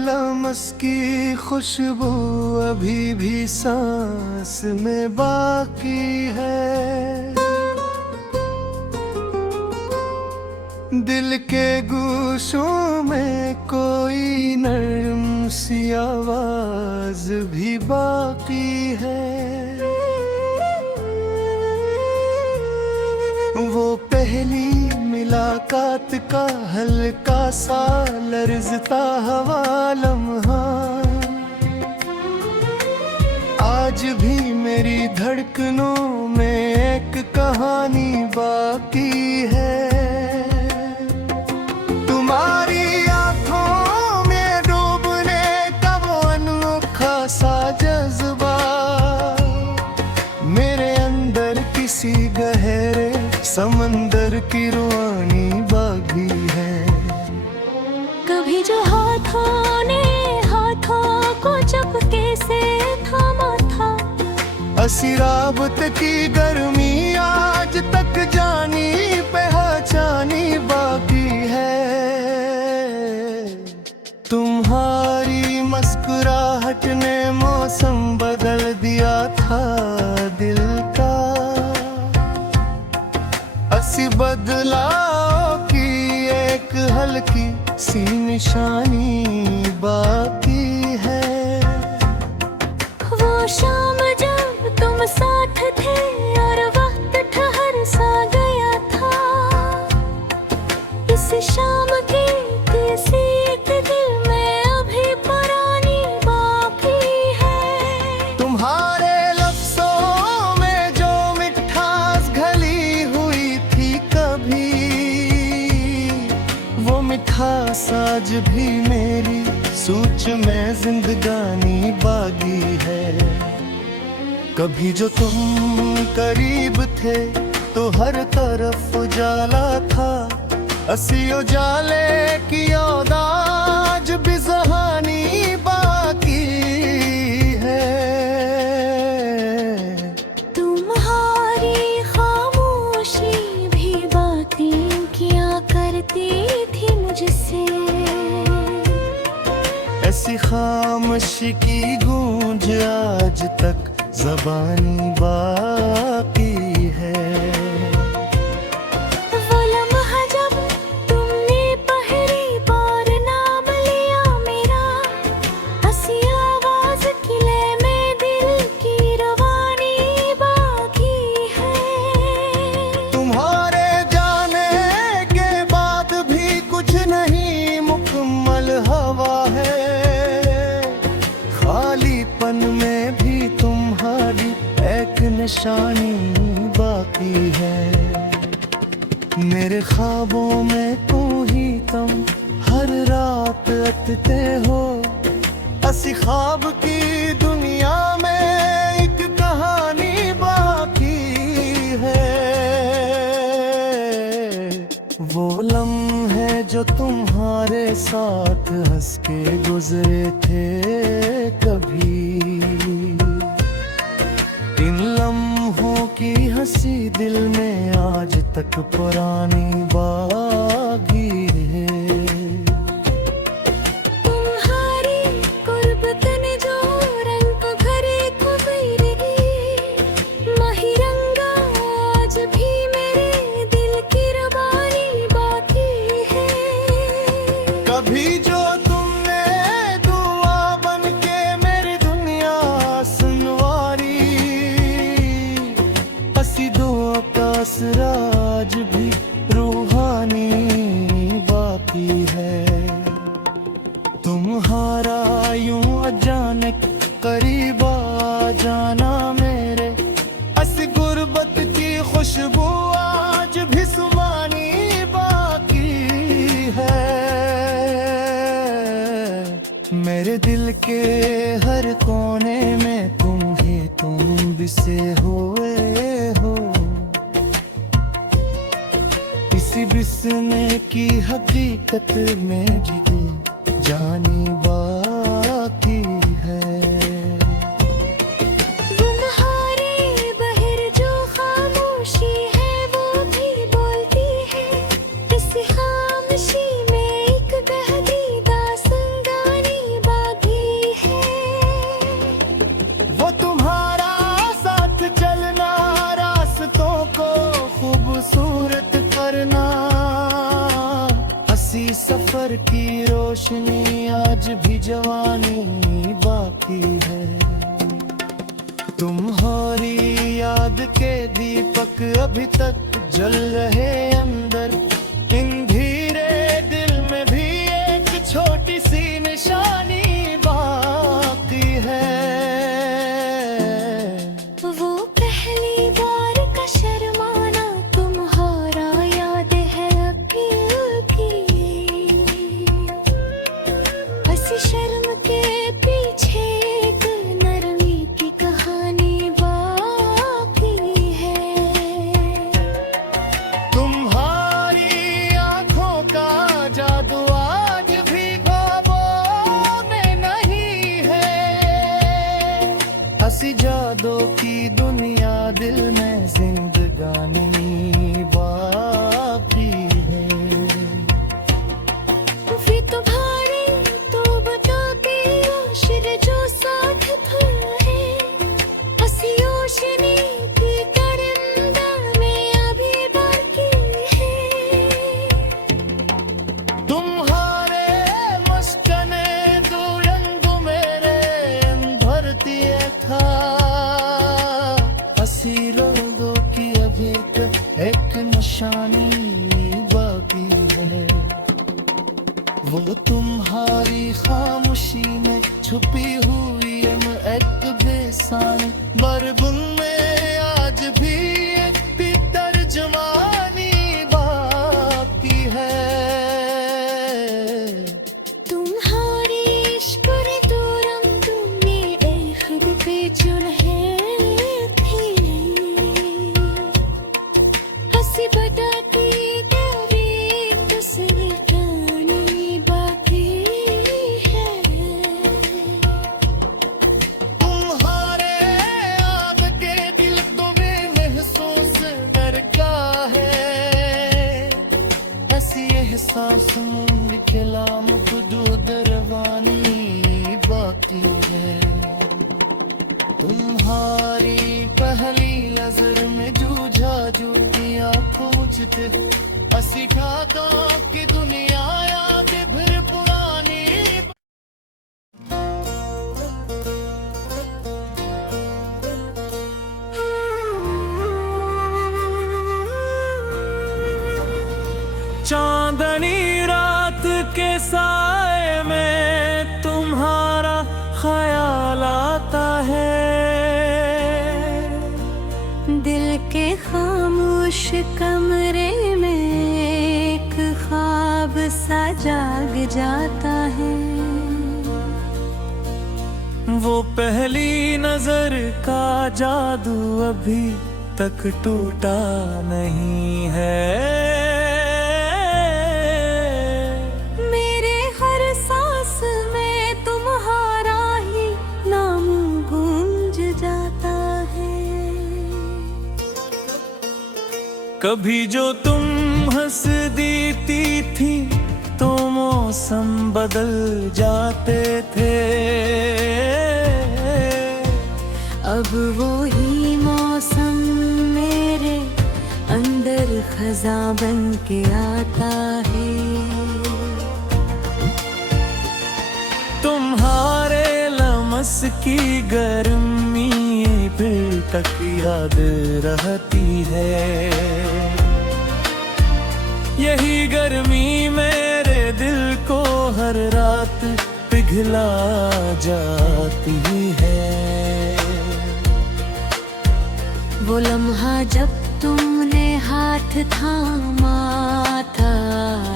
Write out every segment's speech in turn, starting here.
Lumps की खुशबू अभी भी सांस में बाकी है। दिल के गूशों में कोई नर्म सी आवाज भी बाकी है। वो पहली मुलाकात का हल्का सा लर्ज़ता हवा लम्हा आज भी मेरी धड़कनों में एक कहानी बाकी है। तुम्हारी आंखों में डूबने का वो अनोखा सा जज्बा मेरे अंदर किसी गहरे समंदर की रुआनी बागी है। कभी जो हाथों ने हाथों को चपके से थामा था, असीराबत की गर्मी आज तक जानी पहचानी बाकी है। तुम्हारी मुस्कुराहट ने मौसम बदल दिया था दिल का। असी बदलाव की एक हल्की सी निशानी बाकी है। वो शाम जब तुम साथ थे और वक्त ठहर सा गया था, इस शाम की किसी एक दिल में अभी पुरानी बाकी है। तुम्हारे लफ्ज़ों में जो मिठास घली हुई थी कभी, वो मिठास आज भी मेरी सोच में जिंदगानी बागी है। कभी जो तुम करीब थे तो हर तरफ उजाला था, असी उजाले की औदाज भी जहानी बाकी है। तुम्हारी खामोशी भी बातें किया करती थी मुझसे, ऐसी खामोशी की गूंज आज तक ज़बानी बाकी है। वो लम्हा जब तुमने पहली बार नाम लिया मेरा, हंसी आवाज किले में दिल की रवानी बाकी है। तुम्हारे जाने के बाद भी कुछ नहीं मुकम्मल हवा है। खालीपन में भी तुम्हारी एक निशानी बाकी है। मेरे ख्वाबों में तू ही तुम हर रात अटते हो। असी ख्वाब की दुनिया में एक कहानी बाकी है। वो लम्हे जो तुम्हारे साथ हंस के गुजरे थे कभी, इन लम्हों की हंसी दिल में आज तक पुरानी बागी है। तुम्हारी कुर्बत ने जो रंग को घरे को मेरे माही रंगा आज भी मेरे दिल की रबानी बाकी है। कभी जो तुमने दुआ बन के मेरी दुनिया सुनवारी, हंसी दुआ का असराज भी रूहानी बाकी है। तुम्हारा यूं अचानक करीब आ जाना मेरे, अस गुर्बत की खुशबू आज भी सुमानी बाकी है। मेरे दिल के हर कोने में तुम ही तुम बिसे हुए हो। इसी बिसने की हकीकत में जिदी जानी बाकी है। तुम्हारे बहर जो खामोशी है वो भी बोलती है, इस खामोशी में एक गहरी दास्तान आज भी जवानी बाकी है। तुम्हारी याद के दीपक अभी तक जल रहे अंदर, इन धीरे दिल में भी एक छोटी सी निशानी बाकी है। वो पहली बार का शर्माना तुम्हारा याद है अभी की, हंसी शर्म के पीछे एक नरमी की कहानी बाकी है। तुम्हारी आंखों का जादू आज भी ख्वाबों में नहीं है, हंसी जादू की दुनिया दिल में जिंदगानी बाकी है। फिर तुम्हारे तो बताती आशिर जो साथ था है, हंसी ओशनी की करंदा में अभी बाकी है। तुम्हारे मस्कने दो रंग मेरे भरती था, हंसी रंगों की अभी एक निशानी बाकी है। वो तुम्हारी खामोशी में छुपी हुई एक बेसानी बरगुन में आज भी एक तर्जमानी बाकी है। तुम्हारी इश्क रे तो रंग में एक पे चुनहे थी, हंसी बताती तेरी तस्वीर कहानी बाकी है। तुम्हारे याद के दिल तो बेमहसूस करका है, ऐसी एहसास मुंह खिलाम खुदू दरवानी बाकी है। तुम्हारी पहली नजर में जूझा जूतियां खोजते, असी खाका की दुनिया याद फिर पुरानी। चांदनी रात के साए में तुम्हारा ख्याल आता है, दिल के खामोश कमरे में एक ख्वाब सा जाग जाता है। वो पहली नजर का जादू अभी तक टूटा नहीं है। मेरे हर सांस में तुम्हारा ही नाम गूंज जाता है। कभी जो तुम हंस देती थी तो मौसम बदल जाते थे, अब वो ही मौसम मेरे अंदर खजा बन के आता है। तुम्हारे लमस की गर्मी फिर तक याद रहती है, यही गर्मी मेरे दिल को हर रात पिघला जाती है। वो लम्हा जब तुमने हाथ थामा था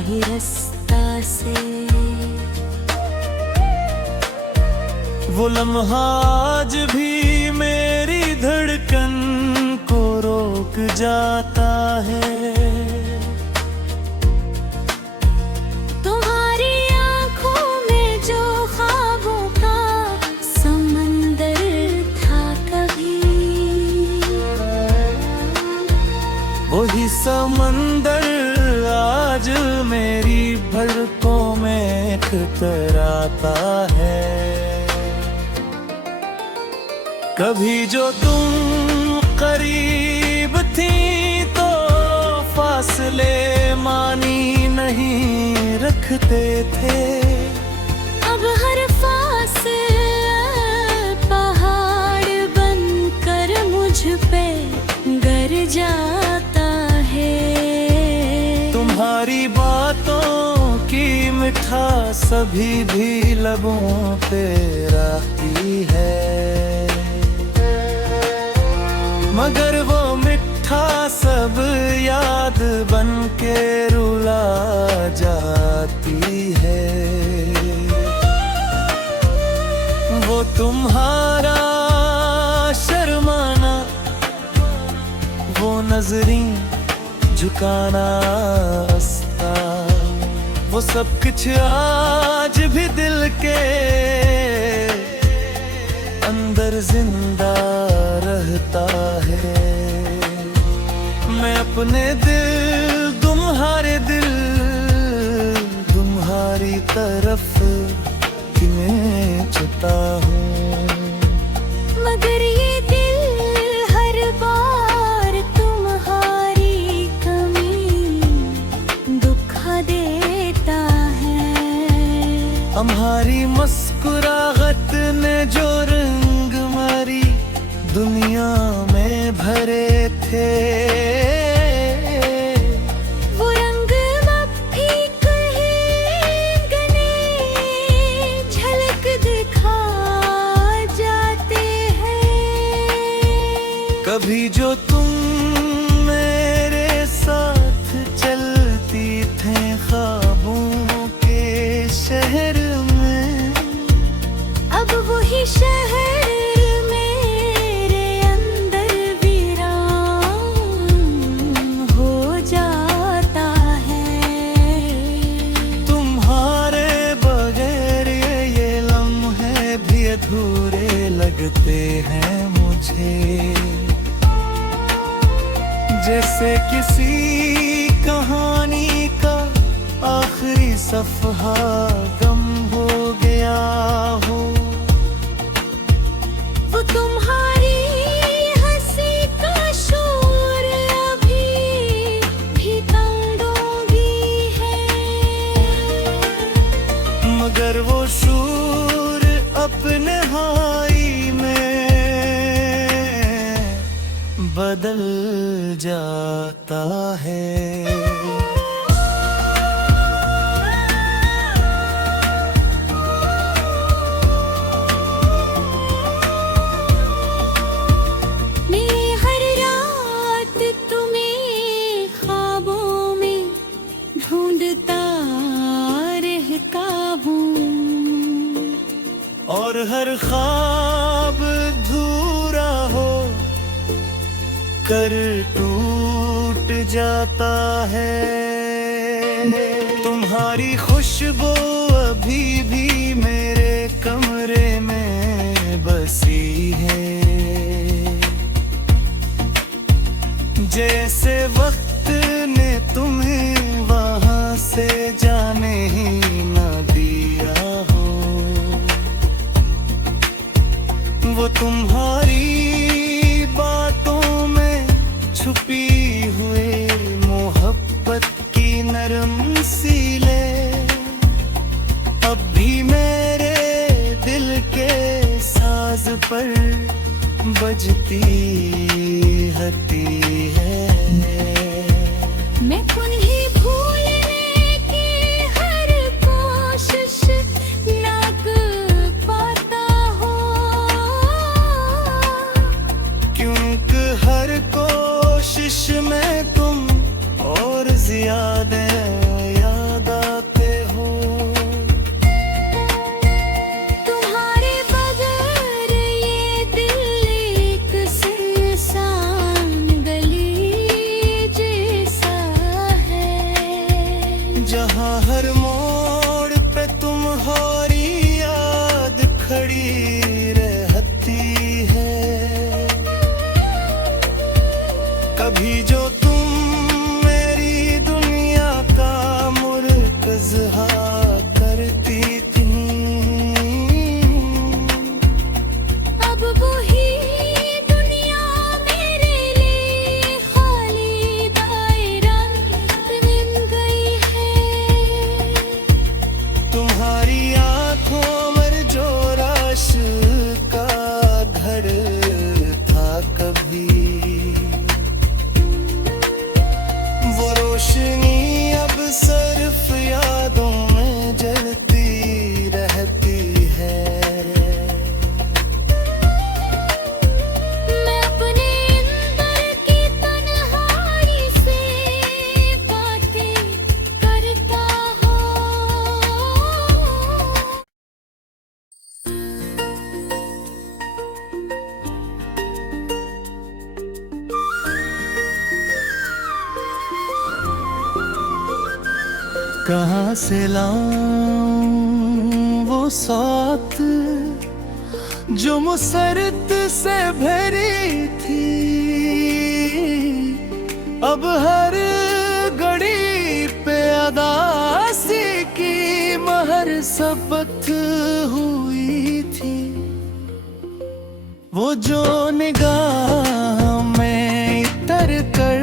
ही रास्ता से, वो लम्हा आज भी मेरी धड़कन को रोक जाता है। तुम्हारी आंखों में जो ख्वाबों का समंदर था कभी, वही समंदर आज मेरी भड़कों में टकराता है। कभी जो तुम करीब थी तो फासले मानी नहीं रखते थे, अब सभी भी लबों पे राती है, मगर वो मिठा सब याद बन के रुला जाती है। वो तुम्हारा शर्माना, वो नजरें झुकाना रास्ता, वो सब कुछ आज भी दिल के अंदर जिंदा रहता है। मैं अपने दिल तुम्हारे दिल तुम्हारी तरफ खींचता हूँ, मगर ये दिल हर बार तुम्हारी कमी दुखा देता है। हमारी मुस्कुराहट ने जो रंग मारी दुनिया में भरे थे, वो रंग अब भी कहीं गने झलक दिखा जाते हैं। कभी जो तुम मेरे साथ चलती थे ख्वाबों के शहर में, अब वही शहर मेरे अंदर वीरान हो जाता है। तुम्हारे बगैर ये लम्हे भी अधूरे लगते हैं मुझे, जैसे किसी कहानी का आखिरी सफ़हा गम हो गया हो। वो तुम्हारी हंसी का शोर अभी भी तंगोंगी है, मगर वो शूर अपने हाई में बदल जाता है। और हर ख्वाब अधूरा हो कर टूट जाता है। तुम्हारी खुशबू अभी भी मेरे कमरे में बसी है, जैसे वक्त ने तुम्हें वहां से जाने ही न दिया हो। वो तुम्हारी बातों में छुपी हुई मोहब्बत की नरम सीलें अब भी मेरे दिल के साज पर बजती रहती है। मैं तुम्हें भूलने की हर कोशिश ना कर पाता हूँ, क्योंकि हर कोशिश में तुम और ज्यादा याद आते हो। तुम्हारे बगैर ये दिल एक सुनसान गली जैसा है। कहाँ से लाऊं वो साथ जो मुसरत से भरी थी। अब हर घड़ी पे अदासी की महर शपथ हुई थी। वो जो निगाह में इतर कर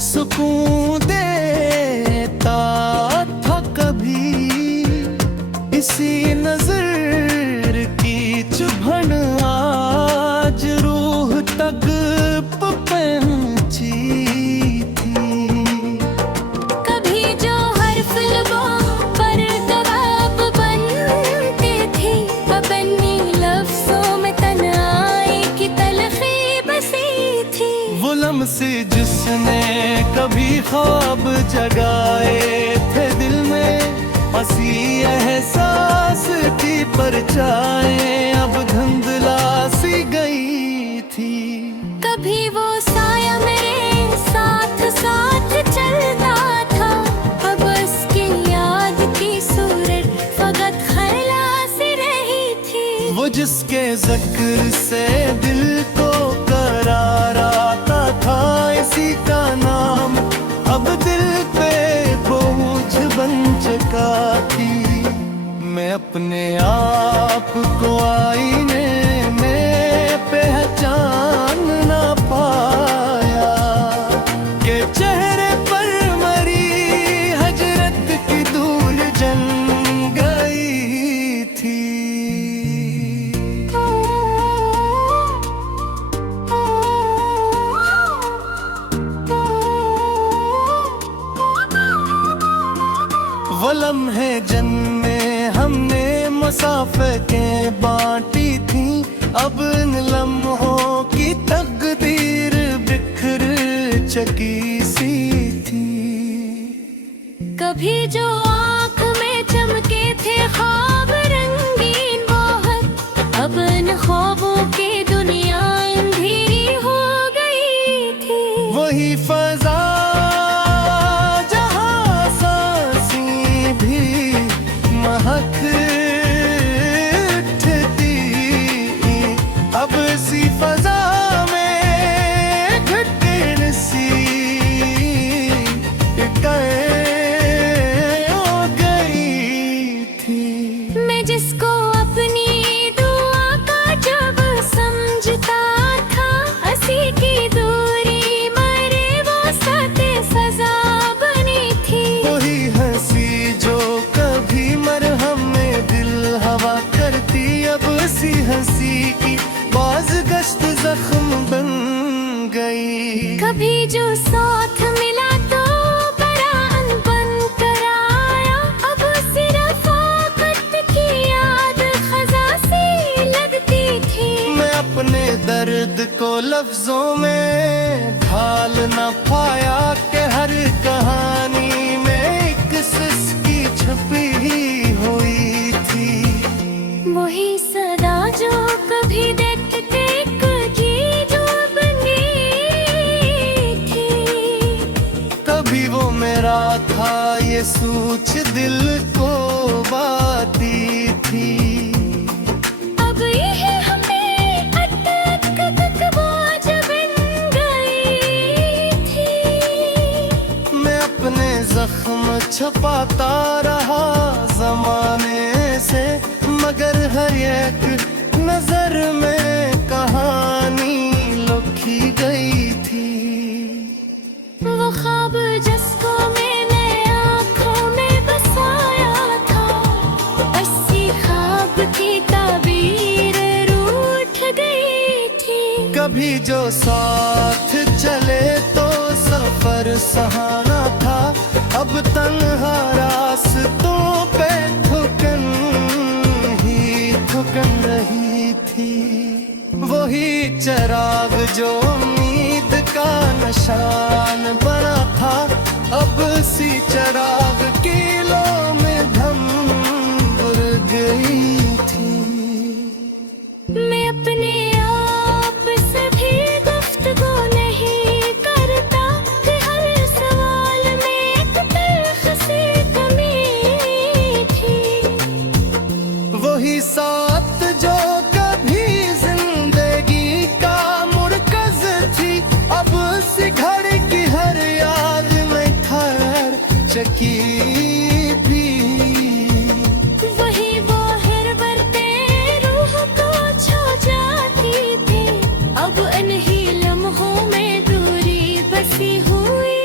सुकून देता था कभी, इसी नजर की चुभन आज रूह तक पहुंची थी। कभी जो हर्फ लबों पर दबाव बनते थे, अपनी लफ्जों में तन्हाई की तलखी बसी थी। वो लम्से जिसने कभी ख्वाब जगाए थे दिल में, हंसी एहसास की परछाएं अब धुंधला सी गई थी। कभी वो साया मेरे साथ साथ चलता था, अब उसकी याद की सूरत फकत ख्याल से रही थी। वो जिसके जिक्र से दिल को करार आता था, इसी का नाम अब दिल पे बोझ बन चुका थी। मैं अपने आप को आईने में पहचान ना पाया कि चेहरे पर मरी हजरत की धूल जम गई थी। वो लम्हे जन्मे हमने मुसाफिर के बांटी थी, अब इन लम्हों की तकदीर बिखर चकी सी थी। कभी जो आँख में चमके थे ख्वाब रंगीन बहुत, अब इन ख्वाबों की दुनिया अंधेरी हो गई थी। वही फजा जहाँ सांसें भी महक उठती, अब इसी फजा में घुटन सी कैद हो गई थी। मैं जिसको अपनी दुआ का जब समझता था, हंसी की दूरी मरे वो साथे सजा बनी थी। वही हंसी जो कभी मरहम में दिल हवा करती, अब उसी हंसी की बाज गश्त जख्म बन गई। कभी जो साथ मिला तो बरान बन कर आया, अब सिर्फ रफ़ाकत की याद खज़ा सी लगती थी। मैं अपने दर्द को लफ्जों में ढाल न पाया कि हर कहानी में एक सिसकी छुपी हुई थी। वही सदा जो कभी देखते एक चीज बनी थी। कभी वो मेरा था ये सोच दिल को बाती थी। अब यह हमें अटक बोझ बन गई थी। मैं अपने जख्म छुपाता रहा जमाने से, मगर हर एक नजर में कहानी लुकी गई थी। वो ख्वाब जिसको मैंने आँखों में बसाया था, अस्सी ख्वाब की ताबीर रूठ गई थी। कभी जो साथ चले तो सफर सहाना था, अब तन्हा रास्तों पे थुकन रही थी। वही चराग जो उम्मीद का निशान बना था, अब सी चराग किलों में धम उड़ गई थी। मैं अपने आप से भी गुफ्तगू नहीं करता कि हर सवाल में एक तलख साथ जो कभी जिंदगी का मुरकज थी, अब सिखड़ की हर याद में ठहर चकी भी। वही वो हर बरते रूह को छू जाती थी, अब इन्हीं लम्हों में दूरी बसी हुई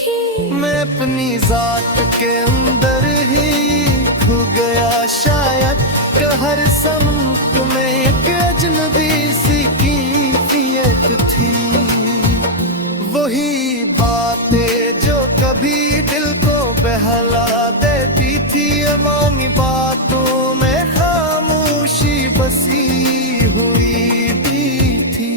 थी। मैं अपनी जात के अंदर ही खो गया शायद, कि हर समत में एक अजनबी सी कीफियत थी। वही बातें जो कभी दिल को बहला देती थी, अमानी बातों में खामोशी बसी हुई भी थी।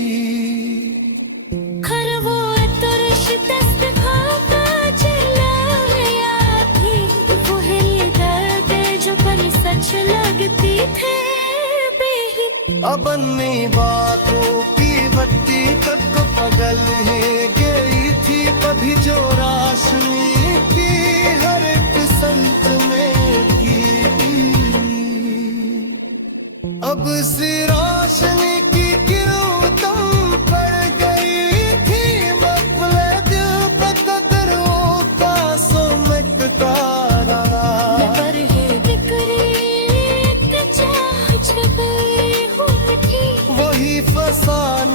खर वो तुरश दस्त खाता चला गया थी, वो हिल दर्द जो पर सच लगती थे बेही। अब अन्य बातों की बत्ती तक पगल है गई थी, कभी जो राशनी की हर एक संत में की। अब सी रोशनी की किरणों तुम पड़ गई थी, मफले दिल पे कदरों का सुमकता रहा। पर है बिखरी एक चाह जगाई हुई थी, वही फसान